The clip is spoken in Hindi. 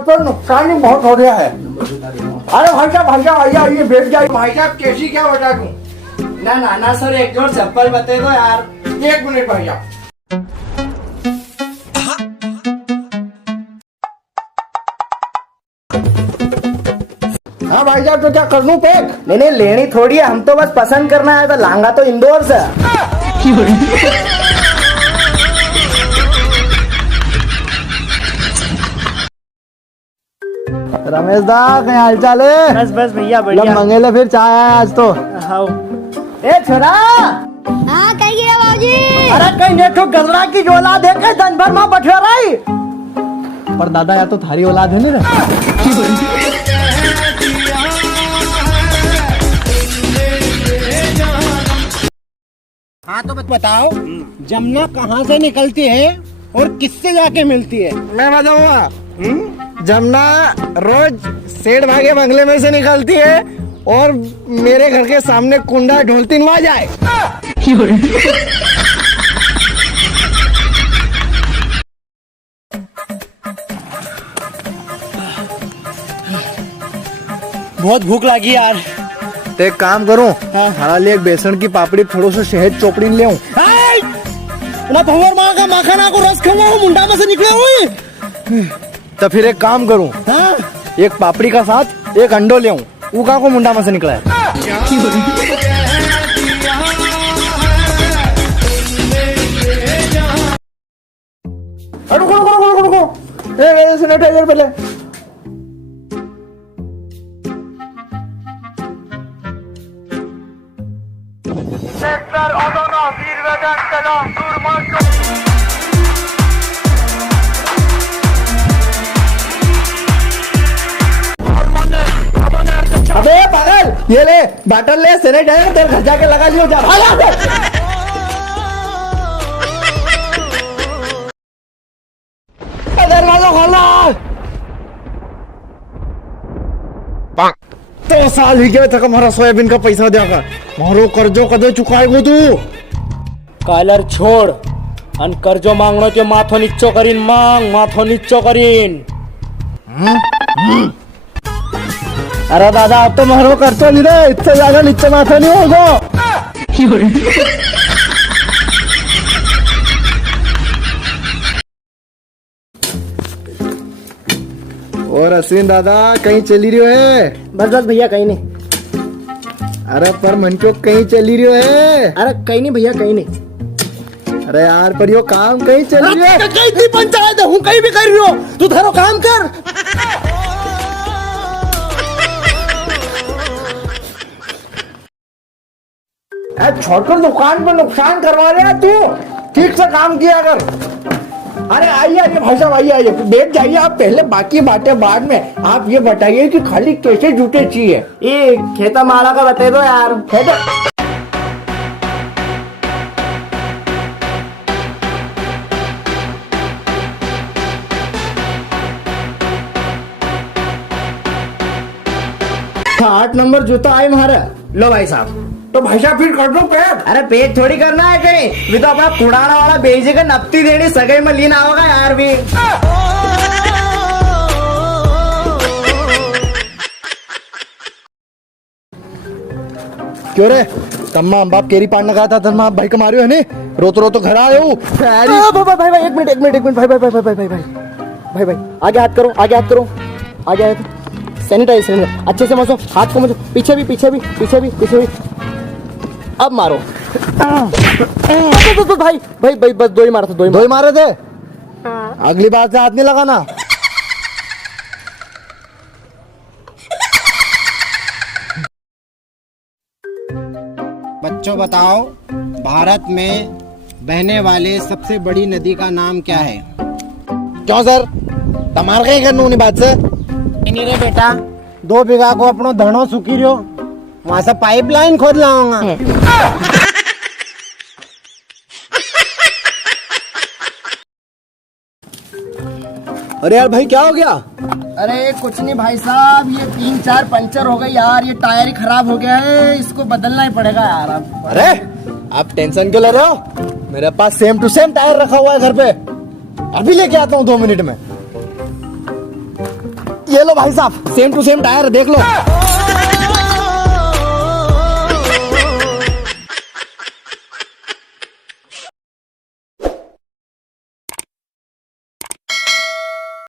तो नुकसान ही बहुत हो रहा है। अरे भाई साहब आइए बैठ जाइए। भाई साहब कैसी क्या बता दूं? ना सर, एक जोड़ चप्पल बता दो यार। 1 मिनट भाई साहब। हाँ भाई साहब, तो क्या कर लूं पैक? नहीं लेनी थोड़ी है, हम तो बस पसंद करना आया था। लहंगा तो इंदौर से। रमेश दा, क्या हाल चाल है? बस भैया बढ़िया। मंगेले फिर चाय आया आज तो। हाँ। ए छोरा, हाँ कहीं गया बाबूजी? अरे कहीं देखो गलरा की झोला देखे दिन भर माँ बैठे रही। पर दादा या तो थारी औलाद है ना। हाँ तो बताओ, जमुना कहाँ से निकलती है और किससे जाके मिलती है? मैं बताऊंगा। जमुना रोज सेठ भागे बंगले में से निकलती है और मेरे घर के सामने कुंडा ढोलती नवा जाए। बहुत भूख लगी यार। तो एक काम करूं, हमारे लिए एक बेसन की पापड़ी, थोड़ा सा शहद चोपड़ी ले आऊं। ना भंवर माँ का माखना को रस खाऊंगा, मुंडा में से निकले हुए। तो फिर एक काम करूं, एक पापड़ी का साथ एक अंडो ले आऊं। उका को मुंडा में से निकला है। रुको। सैनिटाइजर पहले। अबे पागल, ये ले बॉटल ले, सैनिटाइजर तेरे घर जाके लगा लियो। जा दरवाजा खोलना। तो साल ही गया तक हमारा सोयाबीन का पैसा देगा। मारो कर्जो कदे चुकाएगो तू? कलर छोड़, अन कर्जो मांगनो के माथो नीचो करीन मांग, माथो नीचो करीन। अरे दादा, अब तो मारो कर्जो नहीं रे, इससे ज्यादा नीचे माथा नहीं होगा। और अश्विन दादा, कहीं चली रही है? बस भैया कहीं नहीं। अरे पर मन क्यों कहीं चली रही है? अरे कहीं नहीं भैया, कहीं नहीं। अरे यार पर यो काम कहीं चली रही है? कहीं थी पंचायत, हूँ कहीं भी कर रही हो, तू धरो काम कर। छोड़कर दुकान पर नुकसान करवा रहे हैं तू। ठीक से काम किया कर। अरे आइए भाई साहब, आइए बैठ जाइए आप। पहले बाकी बातें बाद में, आप ये बताइए कि खाली कैसे जूते चाहिए? ये खेता माला का बता दो यार। आठ नंबर जूता आए हमारा। लो भाई साहब। तो भाई साहब फिर कर दो पैक। अरे पेट थोड़ी करना है कहीं भी, तो अपना कुड़ाना वाला बेचेगा, नपती देनी सगाई में लीना होगा यार भी। क्यों रे तम्मा बाप केरी पाड़ने गया था, तम्मा भाई का मारियो है नहीं? रोतो घर आए हो। भाई एक मिनट भाई आगे हाथ करो, आगे हाथ। सैनिटाइजर अच्छे से मसो, हाथ को मसो, पीछे भी। अब मारो। भाई बस दो ही मारा था। दो ही मारे थे। अगली बार से हाथ नहीं लगाना। बच्चों बताओ, भारत में बहने वाले सबसे बड़ी नदी का नाम क्या है? क्यों सर, तुम्हारे कहीं करनू नहीं बात से? नहीं रे बेटा, 2 बीघा को अपनो धनो सुखी रहो, वहां से पाइपलाइन खोद लाऊंगा। अरे यार भाई क्या हो गया? अरे कुछ नहीं भाई साहब, ये 3-4 पंचर हो गए यार। ये टायर ही खराब हो गया है, इसको बदलना ही पड़ेगा यार अब। अरे आप टेंशन क्यों ले रहे हो? मेरे पास सेम टू सेम टायर रखा हुआ है घर पे। अभी लेके आता हूँ 2 मिनट में। ये लो भाई साहब, सेम टू सेम टायर देख लो।